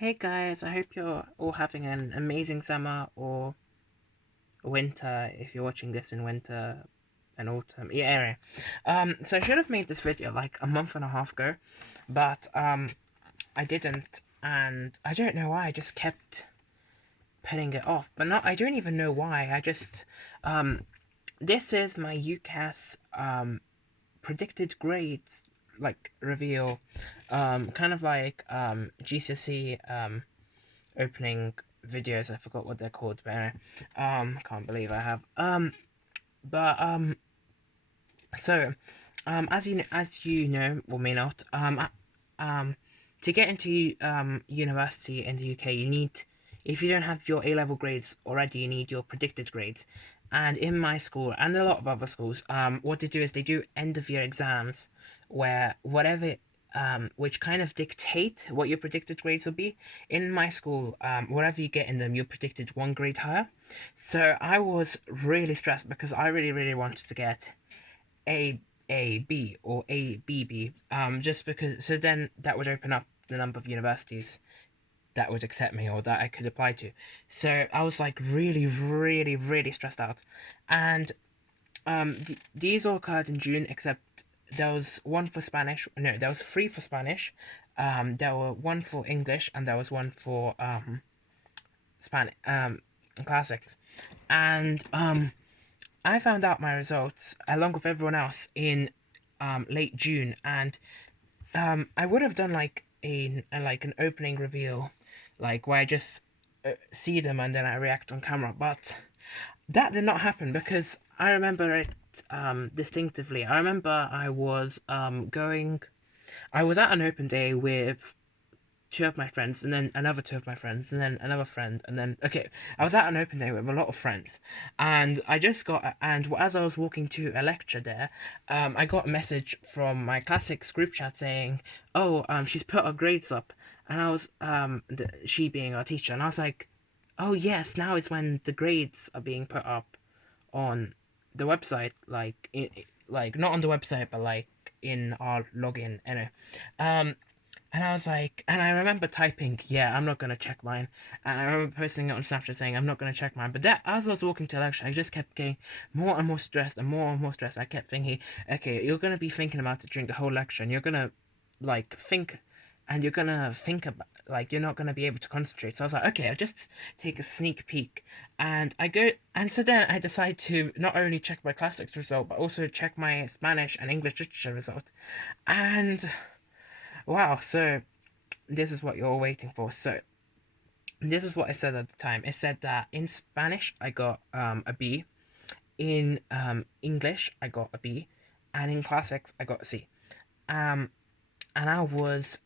Hey guys, I hope you're all having an amazing summer or winter if you're watching this in winter and autumn. Yeah, anyway. So I should have made this video like a month and a half ago, but I didn't, and I don't know why. I just kept putting it off. But not I don't even know why. Um this is my UCAS predicted grades like reveal, kind of like GCSE opening videos. I forgot what they're called, but anyway, can't believe I have. But so, as you know, or may not, to get into university in the UK, you need, if you don't have your A level grades already, you need your predicted grades. And in my school and a lot of other schools, what they do is they do end of year exams, where whatever which kind of dictate what your predicted grades will be. In my school, whatever you get in them, you're predicted one grade higher. So I was really stressed because I really, really wanted to get a B or A B B, just because so then that would open up the number of universities that would accept me or that I could apply to. So I was like really, really, really stressed out, and these all occurred in June, except there was one for Spanish. No, there was three for Spanish. There were one for English, and there was one for Spanish classics, and I found out my results along with everyone else in late June, and I would have done like an opening reveal, like where I just see them and then I react on camera, but that did not happen because I remember it distinctively. I remember I was at an open day with two of my friends, and then another two of my friends, and then another friend, and then okay, I was at an open day with a lot of friends, and as I was walking to a lecture there, I got a message from my classics group chat saying, "Oh, she's put her grades up," and I was she being our teacher, and I was like, "Oh yes, now is when the grades are being put up on the website, like not on the website, but like in our login." Anyway, um, and I was like, and I remember typing, "Yeah, I'm not gonna check mine." And I remember posting it on Snapchat saying, "I'm not gonna check mine." But that, as I was walking to the lecture, I just kept getting more and more stressed and more stressed. I kept thinking, "Okay, you're gonna be thinking about it during the whole lecture, and you're gonna like think, and you're gonna think about like you're not gonna be able to concentrate." So I was like, "Okay, I'll just take a sneak peek," and I go, and so then I decide to not only check my classics result, but also check my Spanish and English literature result, and wow, so this is what you're all waiting for. So this is what I said at the time. It said that in Spanish I got a B, in English I got a B, and in classics I got a C. Um, and I was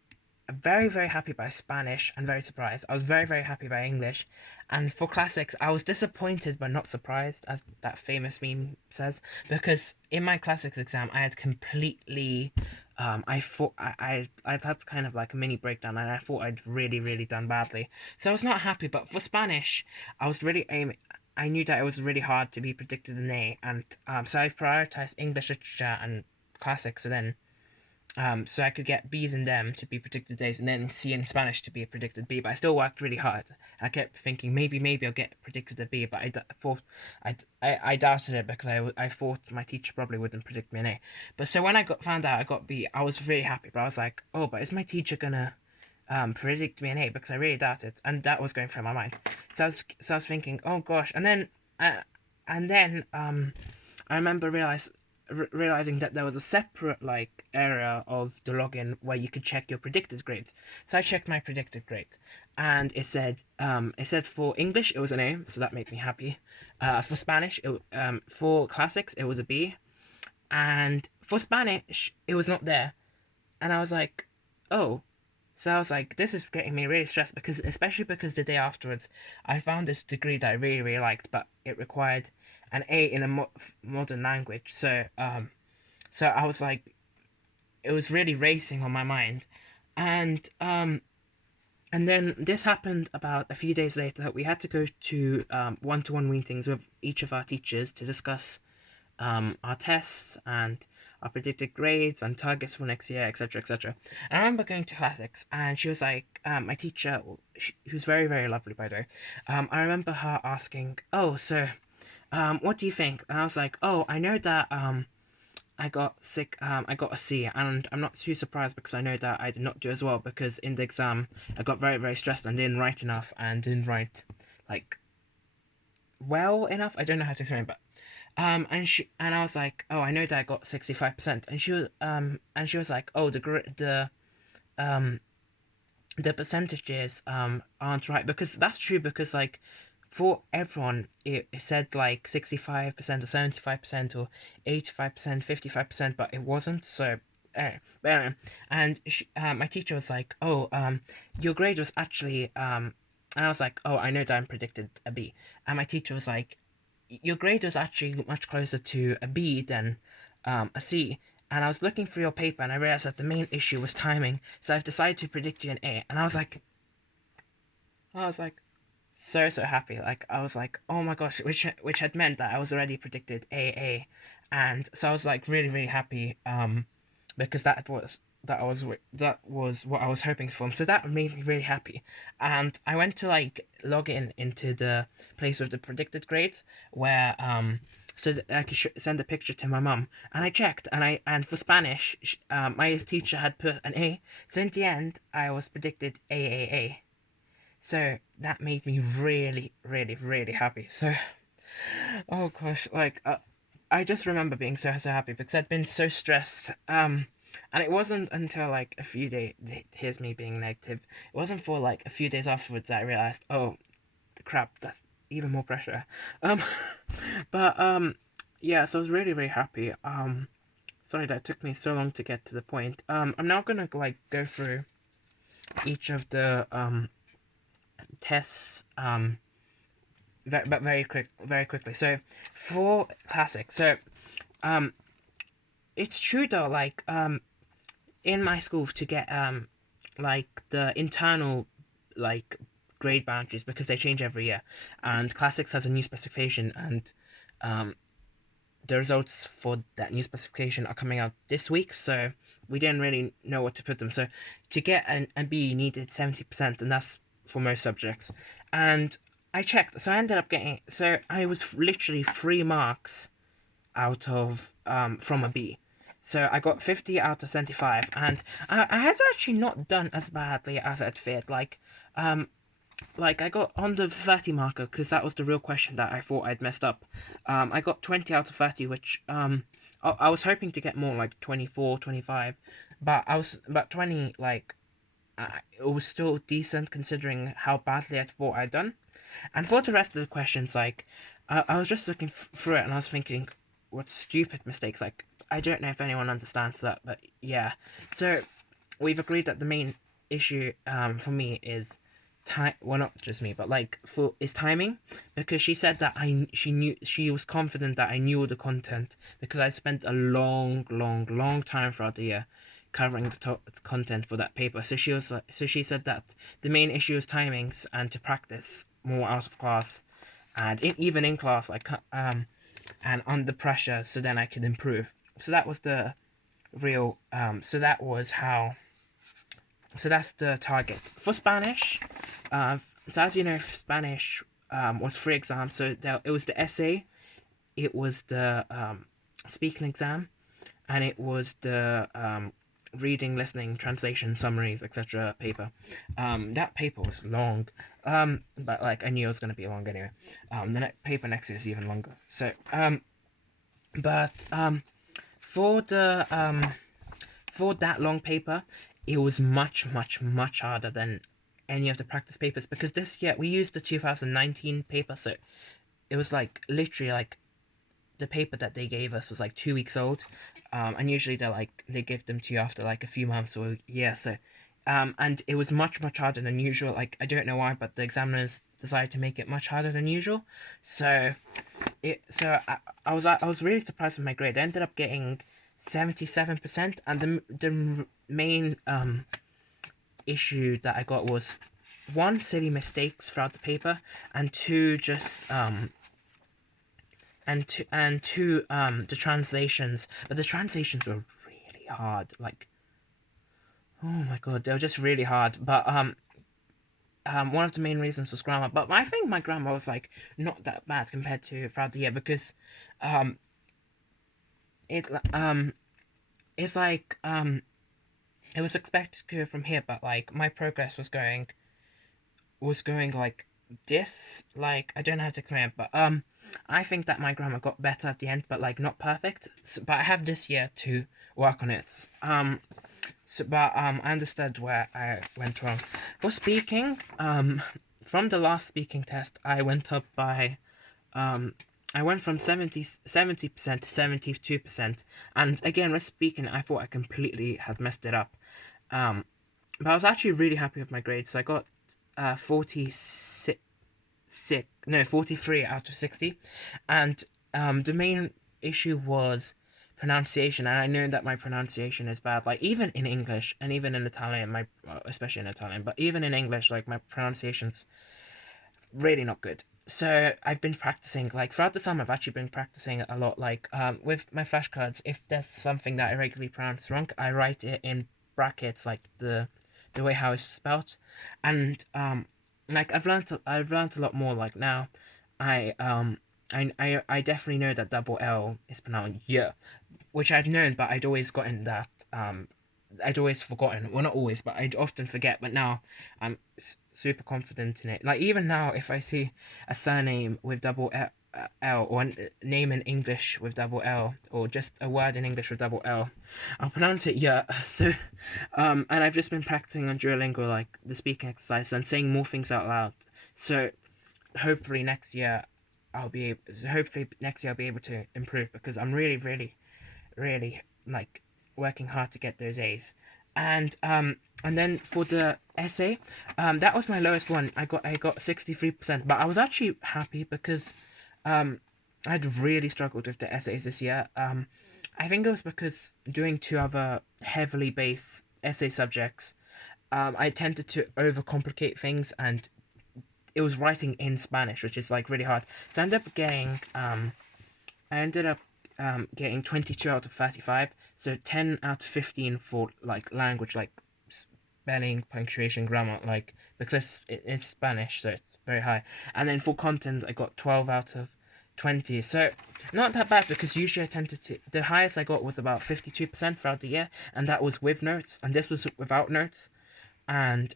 very happy by Spanish and very surprised. I was very happy by English, and for classics I was disappointed but not surprised, as that famous meme says, because in my classics exam I had completely I thought I'd had kind of like a mini breakdown, and I thought I'd really done badly. So I was not happy, but for Spanish I was really aiming. I knew that it was really hard to be predicted an A, and so I prioritized English literature and classics, and then so I could get B's in them to be predicted A's, and then C in Spanish to be a predicted B. But I still worked really hard. I kept thinking maybe I'll get predicted a B, but thought I doubted it because I thought my teacher probably wouldn't predict me an A. But so when found out I got B, I was really happy. But I was like, oh, but is my teacher gonna predict me an A? Because I really doubt it, and that was going through my mind. So I was thinking, oh gosh, and then I remember realizing that there was a separate like area of the login where you could check your predicted grades. So I checked my predicted grade, and it said for English it was an A, so that made me happy. For Spanish, for classics it was a B, and for Spanish it was not there. And I was like, oh. So I was like, this is getting me really stressed, because especially because the day afterwards, I found this degree that I really liked, but it required an A in a modern language. So I was like, it was really racing on my mind, and and then this happened about a few days later. We had to go to one-to-one meetings with each of our teachers to discuss our tests and our predicted grades and targets for next year, etc., etc. And I remember going to classics, and she was like, my teacher, who's very, very lovely, by the way. I remember her asking, "Oh, so, what do you think?" And I was like, "Oh, I know that I got sick. I got a C, and I'm not too surprised because I know that I did not do as well because in the exam I got very, very stressed and didn't write enough and didn't write like well enough. I don't know how to explain, but and I was like, oh, I know that I got 65%, and she was like, oh, um the percentages aren't right because that's true because like for everyone it said like 65% or 75% or 85%, 55%, but it wasn't. So but anyway, and my teacher was like, oh, your grade was actually and I was like, oh, I know that I'm predicted a B. And my teacher was like, your grade was actually much closer to a B than a C. And I was looking through your paper and I realized that the main issue was timing. So I've decided to predict you an A. And I was like so happy. Like I was like, oh my gosh, which had meant that I was already predicted AA, and so I was like really really happy. Because that was what I was hoping for. So that made me really happy. And I went to like log in into the place with the predicted grades where so that I could send a picture to my mum. And I checked, and for Spanish, my teacher had put an A. So in the end, I was predicted AAA. So that made me really, really, really happy. So, oh gosh, like I just remember being so happy because I'd been so stressed. And it wasn't until like a few days. Here's me being negative. It wasn't for like a few days afterwards that I realized, oh, the crap, that's even more pressure. Um, but yeah. So I was really, really happy. Sorry that it took me so long to get to the point. I'm now gonna like go through each of the tests but very quickly. So for classic, so um it's true though, like in my school to get like the internal like grade boundaries because they change every year, and classics has a new specification, and um the results for that new specification are coming out this week, so we didn't really know what to put them. So to get a B you needed 70%, and that's for most subjects. And I checked, so I ended up getting, so I was literally 3 marks out of from a B. So I got 50 out of 75, and I had actually not done as badly as I'd feared. Like I got on the 30 marker because that was the real question that I thought I'd messed up. I got 20 out of 30, which I was hoping to get more like 24, 25, but I was but 20 like it was still decent considering how badly I thought I'd done. And for the rest of the questions, like I was just looking through it and I was thinking, what stupid mistakes. Like I don't know if anyone understands that, but yeah. So we've agreed that the main issue for me is time. Well, not just me, but like for is timing, because she said that she was confident that I knew all the content because I spent a long time throughout the year covering the content for that paper. So she said that the main issue is timings and to practice more out of class, and even in class, like and under pressure, so then I could improve. So that was the real. So that was how. So that's the target for Spanish. So as you know, Spanish was 3 exams. So it was the essay, it was the speaking exam, and it was the reading, listening, translation, summaries, etc. paper. That paper was long, but like I knew it was going to be long anyway. The paper next year is even longer. So, but for the for that long paper, it was much harder than any of the practice papers because this year we used the 2019 paper, so it was like literally like the paper that they gave us was like 2 weeks old, and usually they give them to you after like a few months or a year. So, and it was much harder than usual. Like I don't know why, but the examiners decided to make it much harder than usual. So, I was really surprised with my grade. I ended up getting 77%, and the main issue that I got was one, silly mistakes throughout the paper, and two, just the translations, but the translations were really hard. Like, oh my god, they were just really hard. But one of the main reasons was grammar. But I think my grammar was like not that bad compared to throughout the year because um it it's like it was expected to go from here, but like my progress was going like this. Like, I don't know how to explain it, but I think that my grammar got better at the end, but like not perfect. So, but I have this year to work on it. I understood where I went wrong. For speaking, from the last speaking test, I went up by um I went from 70% to 72%. And again, with speaking, I thought I completely had messed it up. Um, but I was actually really happy with my grades. So I got 43 out of 60. And the main issue was pronunciation. And I know that my pronunciation is bad. Like, even in English and even in Italian, especially in Italian, but even in English, like, my pronunciation's really not good. So I've been practicing, like, throughout the summer. I've actually been practicing a lot. Like, with my flashcards, if there's something that I regularly pronounce wrong, I write it in brackets, like the way how it's spelled. And like, I've learned a lot more. Like, now I I definitely know that double L is pronounced yeah, which I'd known, but I'd always forgotten. Well, not always, but I'd often forget. But now I'm super confident in it. Like, even now, if I see a surname with double L, or a name in English with double L, or just a word in English with double L, I'll pronounce it yeah. So, and I've just been practicing on Duolingo, like the speaking exercise, and saying more things out loud. So hopefully next year hopefully next year I'll be able to improve, because I'm really, really, really like working hard to get those A's. And then for the essay, that was my lowest one. I got 63%, but I was actually happy because I'd really struggled with the essays this year. I think it was because doing two other heavily based essay subjects, I tended to overcomplicate things, and it was writing in Spanish, which is like really hard. So I ended up getting 22 out of 35, so 10 out of 15 for like language, like spelling, punctuation, grammar, like, because it's Spanish, so it's very high. And then for content, I got 12 out of 20, so not that bad, because usually I tended to, the highest I got was about 52% throughout the year, and that was with notes, and this was without notes. And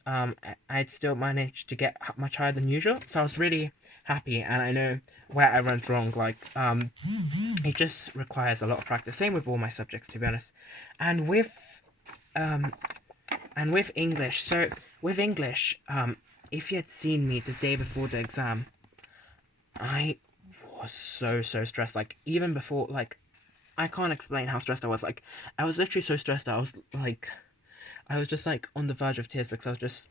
I'd still managed to get much higher than usual, so I was really happy. And I know where I went wrong. Like, it just requires a lot of practice. Same with all my subjects, to be honest. And with um English, so with English, if you had seen me the day before the exam, I was so stressed. Like, even before, like, I can't explain how stressed I was. Like, I was literally so stressed. I was just like on the verge of tears, because I was just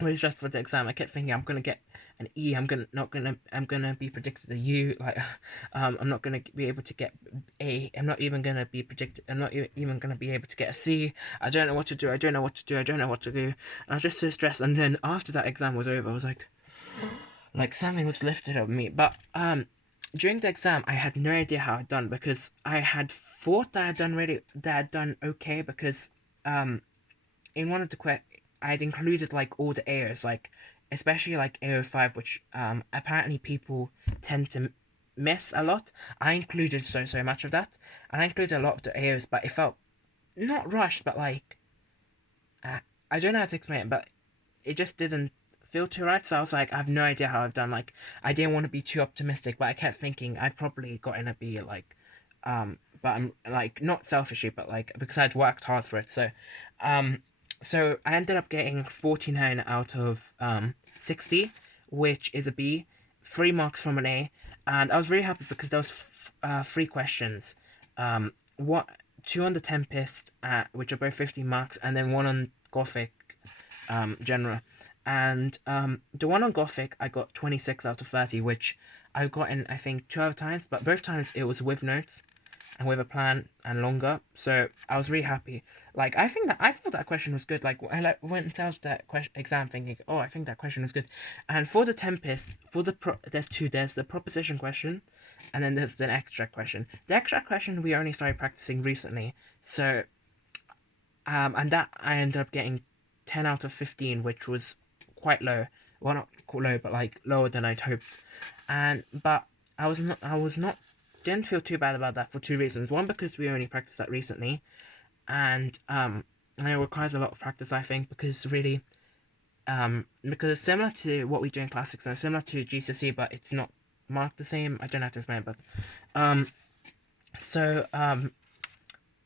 really stressed for the exam. I kept thinking I'm gonna get an E. I'm gonna be predicted a U. Like, I'm not gonna be able to get A. I'm not even gonna be predicted. I'm not even gonna be able to get a C. I don't know what to do. I don't know what to do. I don't know what to do. And I was just so stressed. And then after that exam was over, I was like something was lifted of me. But during the exam, I had no idea how I'd done, because I had thought that I'd done okay, because in one of the I'd included like all the AOs, like especially like AO5, which apparently people tend to miss a lot. I included so much of that, and I included a lot of the AOs, but it felt not rushed, but like I don't know how to explain it, but it just didn't feel too right. So I was like, I have no idea how I've done. Like, I didn't want to be too optimistic, but I kept thinking I've probably gotten a B. Like, but I'm like, not selfishly, but like because I'd worked hard for it. Um, so I ended up getting 49 out of 60, which is a B, 3 marks from an A, and I was really happy because there was 3 questions. What Two on the Tempest, which are both 15 marks, and then one on Gothic, genre. And the one on Gothic, I got 26 out of 30, which I got in, I think, 2 other times, but both times it was with notes and with a plan and longer. So I was really happy. Like, I thought that question was good. Like, I went into that exam thinking, oh, I think that question was good. And for the Tempest, there's two. There's the proposition question, and then there's an extra question. The extra question we only started practicing recently, so and that I ended up getting 10 out of 15, which was quite low. Well, not quite low, but like lower than I'd hoped. And but I was not didn't feel too bad about that for two reasons. One, because we only practiced that recently, and it requires a lot of practice, I think, because really because it's similar to what we do in classics and similar to GCSE, but it's not marked the same. I don't know how to explain it, but um so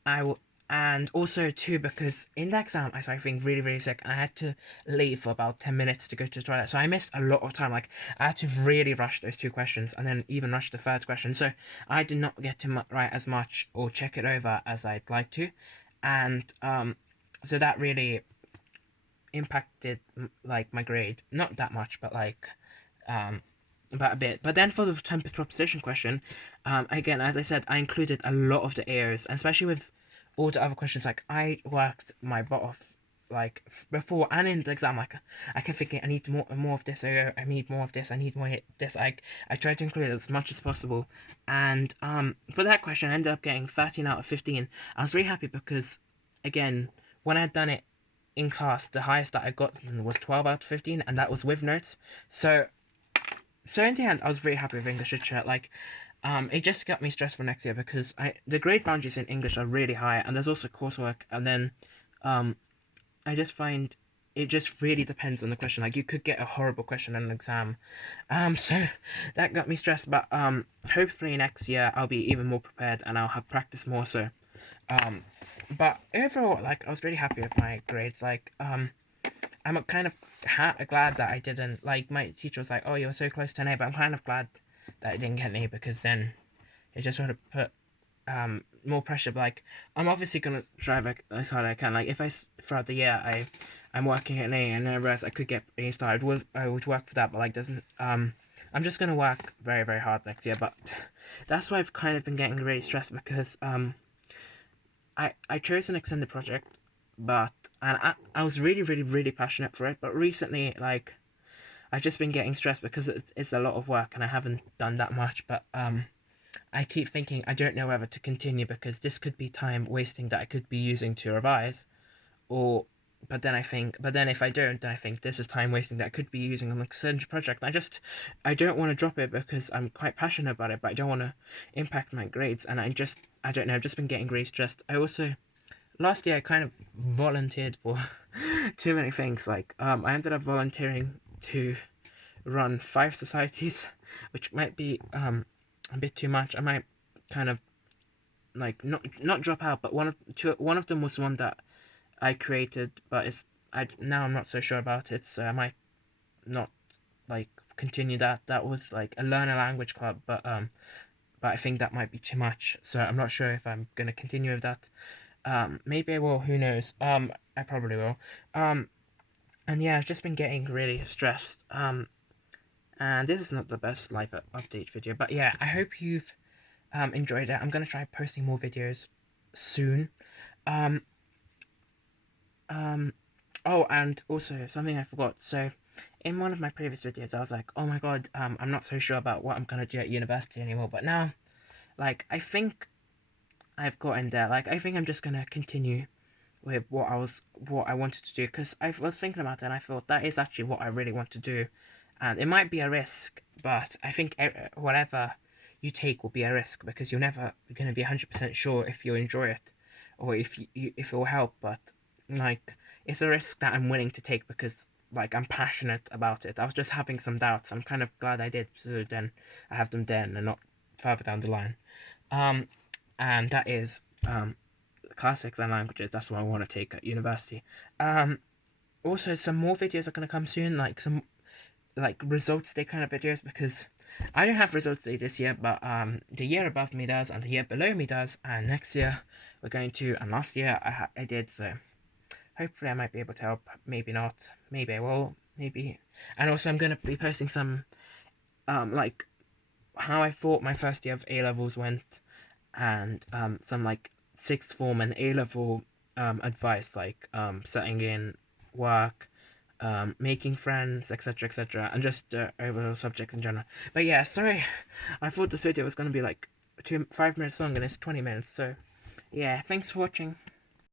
I will, and also too because in the exam I started feeling really really sick and I had to leave for about 10 minutes to go to the toilet, so I missed a lot of time. Like I had to really rush those two questions and then even rush the third question, so I did not get to write as much or check it over as I'd like to, and so that really impacted like my grade, not that much, but like um about a bit. But then for the Tempest proposition question, again, as I said, I included a lot of the errors, and especially with all the other questions. Like I worked my butt off, like before and in the exam. Like I kept thinking, I need more of this area. I need more of this. I need more of this. I tried to include it as much as possible, and for that question, I ended up getting 13 out of 15. I was really happy because, again, when I had done it in class, the highest that I got was 12 out of 15, and that was with notes. So in the end, I was very happy with English literature. Like, it just got me stressed for next year because the grade boundaries in English are really high, and there's also coursework. And then, I just find it just really depends on the question. Like, you could get a horrible question in an exam, so that got me stressed. But hopefully next year I'll be even more prepared and I'll have practiced more. So, um, but overall, like, I was really happy with my grades. Like, I'm kind of glad that I didn't, like, my teacher was like, oh, you were so close to an A, but I'm kind of glad that I didn't get an A because then it just would have put more pressure. But, like, I'm obviously going to try as hard as I can. Like, if throughout the year, I'm working at an A and I realize I could get A star, I would work for that, but, like, doesn't, I'm just going to work very, very hard next year. But that's why I've kind of been getting really stressed because, I chose an extended project, but and I was really really really passionate for it, but recently like I've just been getting stressed because it's a lot of work and I haven't done that much. But I keep thinking I don't know whether to continue because this could be time wasting that I could be using to revise, or but then if I don't, then I think this is time wasting that I could be using on the extended project. I don't want to drop it because I'm quite passionate about it, but I don't want to impact my grades, and I don't know, I've just been getting really stressed. I also last year I kind of volunteered for too many things. Like I ended up volunteering to run 5 societies, which might be a bit too much. I might kind of like not drop out, but one of them was one that I created, but I'm not so sure about it, so I might not like continue that. That was like a learner language club, but I think that might be too much, so I'm not sure if I'm gonna continue with that. Maybe I will, who knows? I probably will. And yeah, I've just been getting really stressed. And this is not the best life update video, but yeah, I hope you've enjoyed it. I'm gonna try posting more videos soon. Um, oh, and also something I forgot. So, in one of my previous videos, I was like, "Oh my god, I'm not so sure about what I'm gonna do at university anymore." But now, like, I think I've gotten there. Like, I think I'm just gonna continue with what I wanted to do because I was thinking about it and I thought that is actually what I really want to do, and it might be a risk, but I think whatever you take will be a risk because you're never going to be 100% sure if you enjoy it or if it will help. But like it's a risk that I'm willing to take because like I'm passionate about it. I was just having some doubts. I'm kind of glad I did, so then I have them then and not further down the line. Um, and that is classics and languages. That's what I want to take at university. Also, some more videos are going to come soon, like some like results day kind of videos because I don't have results day this year, but the year above me does and the year below me does, and next year we're going to, and last year I did, so hopefully I might be able to help. Maybe not. Maybe I will. Maybe. And also I'm going to be posting some like how I thought my first year of A levels went, and some like sixth form and A level advice, like setting in work, making friends, etc., etc., and just overall subjects in general. But yeah, sorry, I thought this video was gonna be like 5 minutes long, and it's 20 minutes. So yeah, thanks for watching.